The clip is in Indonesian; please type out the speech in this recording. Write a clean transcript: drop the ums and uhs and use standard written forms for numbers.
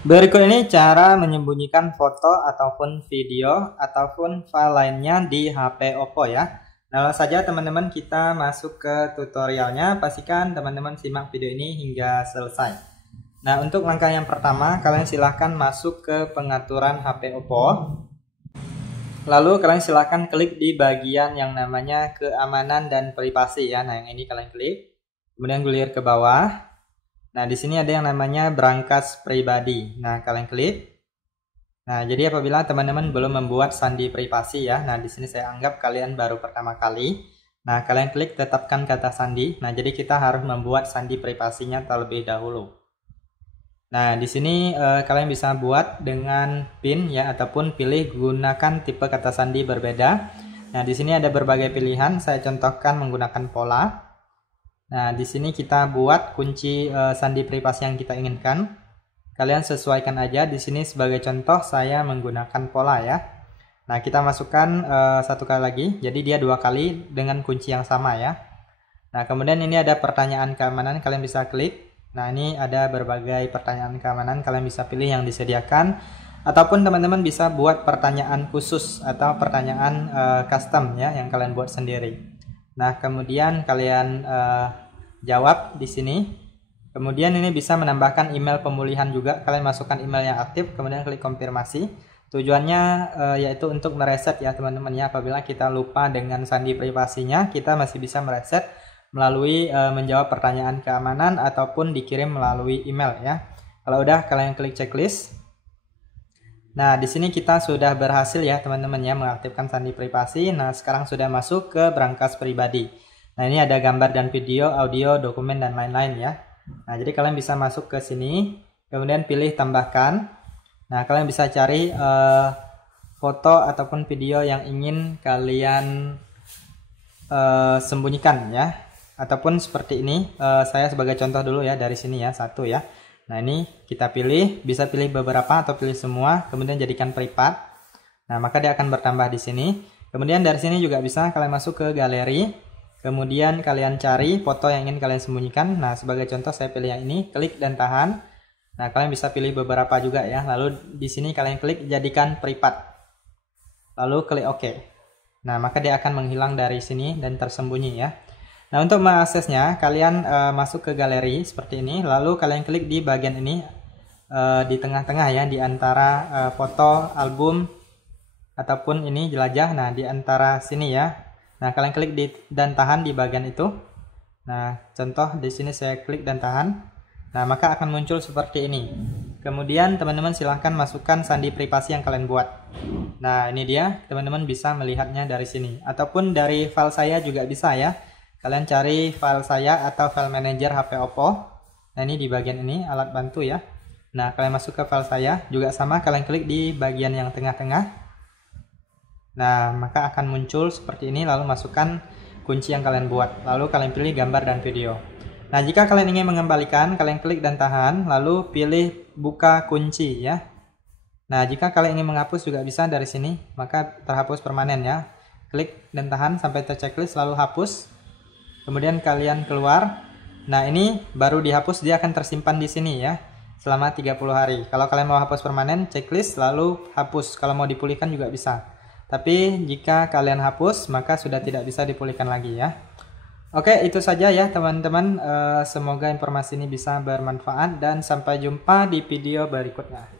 Berikut ini cara menyembunyikan foto ataupun video ataupun file lainnya di HP Oppo ya. Nah, langsung saja teman-teman kita masuk ke tutorialnya. Pastikan teman-teman simak video ini hingga selesai. Nah, untuk langkah yang pertama, kalian silahkan masuk ke pengaturan HP Oppo. Lalu kalian silahkan klik di bagian yang namanya keamanan dan privasi ya. Nah, yang ini kalian klik. Kemudian gulir ke bawah. Nah, di sini ada yang namanya brankas pribadi. Nah, kalian klik. Nah, jadi apabila teman-teman belum membuat sandi privasi ya. Nah, di sini saya anggap kalian baru pertama kali. Nah, kalian klik tetapkan kata sandi. Nah, jadi kita harus membuat sandi privasinya terlebih dahulu. Nah, di sini kalian bisa buat dengan PIN ya, ataupun pilih gunakan tipe kata sandi berbeda. Nah, di sini ada berbagai pilihan. Saya contohkan menggunakan pola. Nah, di sini kita buat kunci sandi privasi yang kita inginkan. Kalian sesuaikan aja. Di sini sebagai contoh saya menggunakan pola ya. Nah, kita masukkan satu kali lagi. Jadi dia dua kali dengan kunci yang sama ya. Nah, kemudian ini ada pertanyaan keamanan. Kalian bisa klik. Nah, ini ada berbagai pertanyaan keamanan. Kalian bisa pilih yang disediakan. Ataupun teman-teman bisa buat pertanyaan khusus atau pertanyaan custom ya yang kalian buat sendiri. Nah, kemudian kalian jawab di sini. Kemudian ini bisa menambahkan email pemulihan juga. Kalian masukkan email yang aktif, kemudian klik konfirmasi. Tujuannya yaitu untuk mereset ya teman-teman ya. Apabila kita lupa dengan sandi privasinya, kita masih bisa mereset melalui menjawab pertanyaan keamanan ataupun dikirim melalui email ya. Kalau udah, kalian klik checklist. Nah, di sini kita sudah berhasil ya teman-teman ya mengaktifkan sandi privasi. Nah, sekarang sudah masuk ke brankas pribadi. Nah, ini ada gambar dan video, audio, dokumen, dan lain-lain ya. Nah, jadi kalian bisa masuk ke sini, kemudian pilih tambahkan. Nah, kalian bisa cari foto ataupun video yang ingin kalian sembunyikan ya. Ataupun seperti ini, saya sebagai contoh dulu ya dari sini ya, satu ya. Nah, ini kita pilih, bisa pilih beberapa atau pilih semua, kemudian jadikan privat. Nah, maka dia akan bertambah di sini. Kemudian dari sini juga bisa kalian masuk ke galeri. Kemudian kalian cari foto yang ingin kalian sembunyikan. Nah, sebagai contoh saya pilih yang ini, klik dan tahan. Nah, kalian bisa pilih beberapa juga ya. Lalu di sini kalian klik jadikan privat. Lalu klik OK. Nah, maka dia akan menghilang dari sini dan tersembunyi ya. Nah, untuk mengaksesnya, kalian masuk ke galeri seperti ini, lalu kalian klik di bagian ini, di tengah-tengah ya, di antara foto, album, ataupun ini jelajah, nah di antara sini ya. Nah, kalian klik dan tahan di bagian itu. Nah, contoh di sini saya klik dan tahan. Nah, maka akan muncul seperti ini. Kemudian teman-teman silahkan masukkan sandi privasi yang kalian buat. Nah, ini dia, teman-teman bisa melihatnya dari sini. Ataupun dari file saya juga bisa ya. Kalian cari file saya atau file manager HP Oppo. Nah, ini di bagian ini alat bantu ya. Nah, kalian masuk ke file saya juga sama, kalian klik di bagian yang tengah-tengah. Nah, maka akan muncul seperti ini, lalu masukkan kunci yang kalian buat. Lalu kalian pilih gambar dan video. Nah, jika kalian ingin mengembalikan, kalian klik dan tahan, lalu pilih buka kunci ya. Nah, jika kalian ingin menghapus juga bisa dari sini, maka terhapus permanen ya. Klik dan tahan sampai terchecklist lalu hapus. Kemudian kalian keluar. Nah, ini baru dihapus, dia akan tersimpan di sini ya selama 30 hari. Kalau kalian mau hapus permanen, checklist lalu hapus. Kalau mau dipulihkan juga bisa. Tapi jika kalian hapus, maka sudah tidak bisa dipulihkan lagi ya. Oke, itu saja ya teman-teman. Semoga informasi ini bisa bermanfaat dan sampai jumpa di video berikutnya.